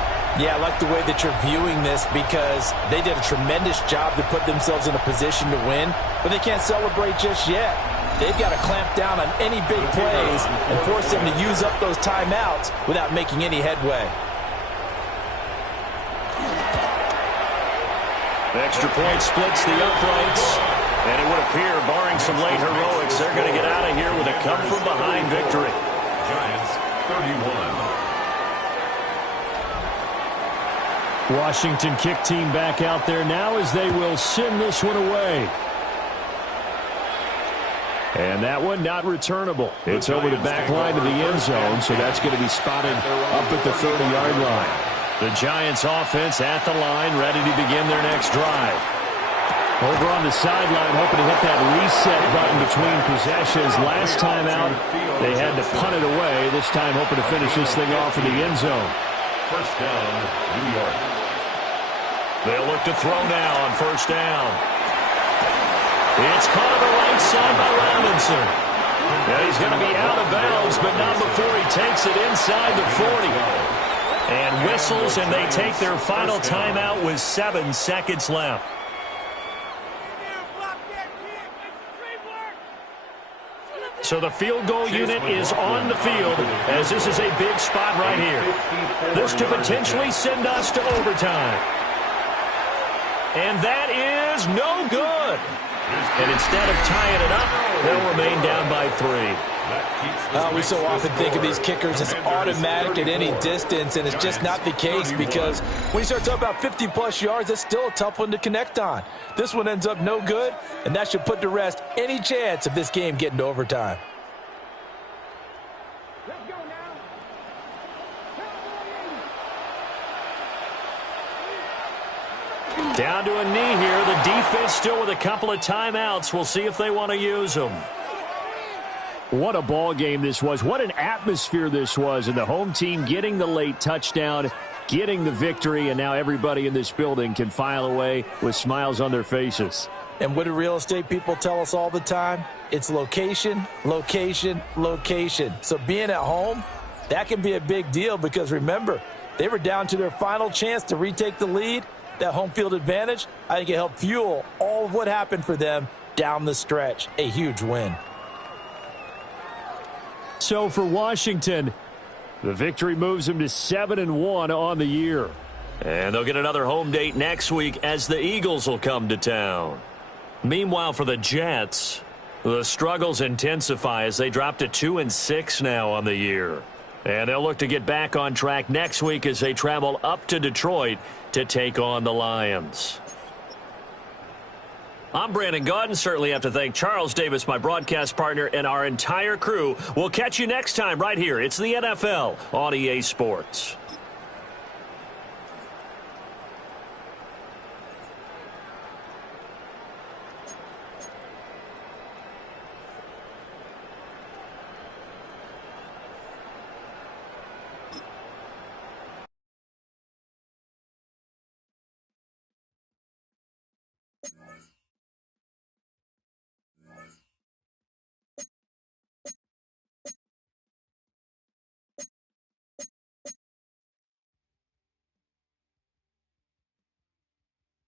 Yeah, I like the way that you're viewing this because they did a tremendous job to put themselves in a position to win, but they can't celebrate just yet. They've got to clamp down on any big plays and force them to use up those timeouts without making any headway. Extra point splits the uprights, and it would appear, barring some late heroics, they're going to get out of here with a come-from-behind victory. Giants 31. Washington kick team back out there now as they will send this one away. And that one not returnable. It's over the back line of the end zone, so that's going to be spotted up at the 30-yard line. The Giants offense at the line, ready to begin their next drive. Over on the sideline, hoping to hit that reset button between possessions. Last time out, they had to punt it away. This time hoping to finish this thing off in the end zone. 1st down, New York. They'll look to throw now on 1st down. It's caught on the right side by Robinson. Now he's going to be out of bounds, but not before he takes it inside the 40. And whistles, and they take their final timeout with 7 seconds left. So the field goal unit is on the field, as this is a big spot right here. This to potentially send us to overtime. And that is no good. And instead of tying it up, they'll remain down by 3. We so often think of these kickers as automatic at any distance, and it's just not the case because when you start talking about 50-plus yards, that's still a tough one to connect on. This one ends up no good, and that should put to rest any chance of this game getting to overtime. Down to a knee here. The defense still with a couple of timeouts. We'll see if they want to use them. What a ball game this was. What an atmosphere this was. And the home team getting the late touchdown, getting the victory, and now everybody in this building can file away with smiles on their faces. And what do real estate people tell us all the time? It's location, location, location. So being at home, that can be a big deal because, remember, they were down to their final chance to retake the lead. That home field advantage, I think it helped fuel all of what happened for them down the stretch. A huge win. So for Washington, the victory moves them to 7-1 on the year. And they'll get another home date next week as the Eagles will come to town. Meanwhile, for the Jets, the struggles intensify as they drop to 2-6 now on the year. And they'll look to get back on track next week as they travel up to Detroit to take on the Lions. I'm Brandon Gaudin. Certainly have to thank Charles Davis, my broadcast partner, and our entire crew. We'll catch you next time right here. It's the NFL on EA Sports.